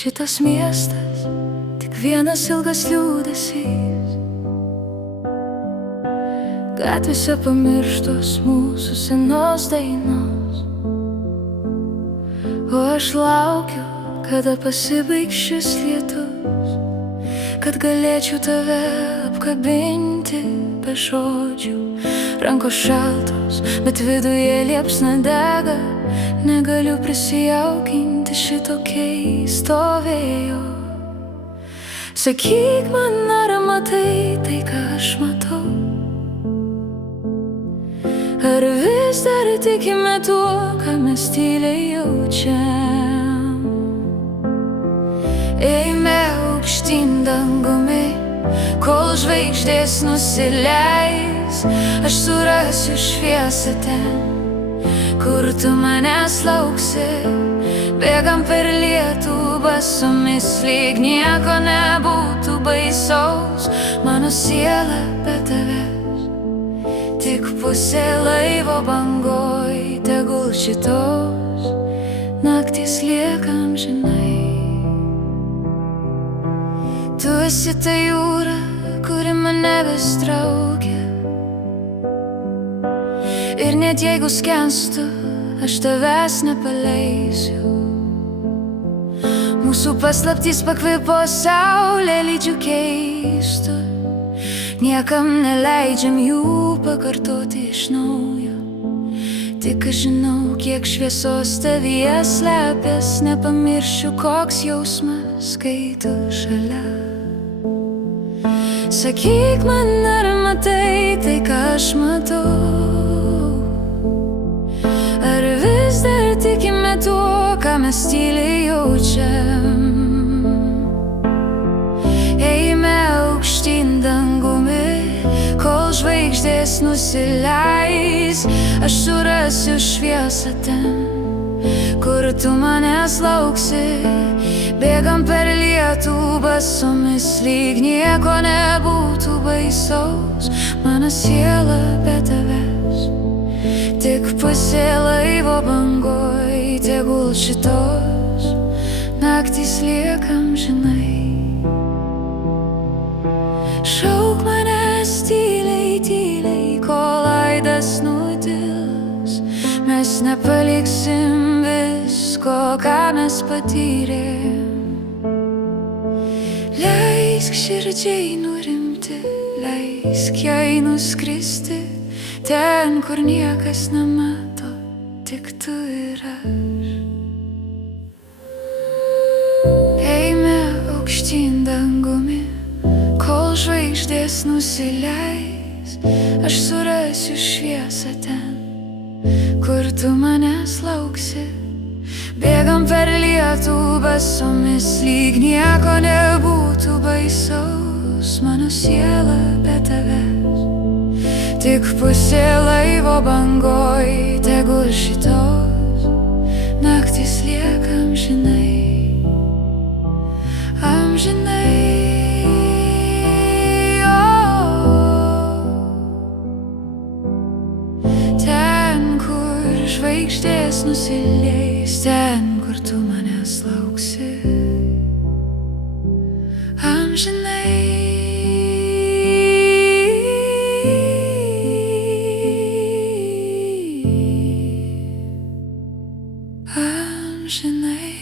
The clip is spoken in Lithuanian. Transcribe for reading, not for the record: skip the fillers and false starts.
Šitas miestas tik vienas ilgas liūdesys, gatvėse pamirštos mūsų senos dainos. O aš laukiu, kada pasibaigs šis lietus, kad galėčiau tave apkabinti be žodžių. Rankos šaltos, bet viduje liepsna dega. Negaliu prisijaukinti šito keisto vėjo. Sakyk man, ar matai tai, ką aš matau? Ar vis dar tikime tuo, ką mes tyliai jaučiam? Eime aukštyn dangumi, kol žvaigždės nusileis. Aš surasiu šviesą ten, kur tu manęs lauksi. Bėgam per lietų basomis, lyg nieko nebūtų baisaus. Mano siela be tavęs tik pusė laivo bangoj. Tegul šitos naktys lieka amžinai. Tu esi ta jūra, kuri mane vis traukia. Ir net jeigu skenstu, aš tavęs nepaleisiu. Mūsų paslaptys pakvipo saulėlydžių keistų. Niekam neleidžiam jų pakartoti iš naujo. Tik aš žinau, kiek šviesos tavyje slepias. Nepamiršiu, koks jausmas, kai tu šalia. Sakyk man, ar matai tai, ką aš matau? Ar vis dar tikime tuo, ką mes tyliai jaučiam? Eime aukštyn dangumi, kol žvaigždės nusileis. Aš surasiu šviesą ten, kur tu manęs lauksi. Bėgam per lietų basomis, lyg nieko nebūtų baisaus. Mano siela be tavęs tik pusė laivo bangoj. Tegul šitos naktys lieka amžinai. Šauk manęs tyliai, tyliai, kol aidas nutils. Mes nepaliksim visko, ką mes patyrėm. Leisk širdžiai nurimti, leisk jai nuskristi ten, kur niekas nemato, tik tu ir aš. Eime aukštyn dangumi, kol žvaigždės nusileis. Aš surasiu šviesą ten, kur tu manęs lauksi. Bėgam per lietų basomis, lyg nieko nebūtų baisaus. Mano siela be tavęs tik pusė laivo bangoj. Tegul šitos naktys lieka amžinai. Amžinai. Ten, kur žvaigždės nusileis, ten, kur tu manęs lauksi. Amžinai. Amžinai.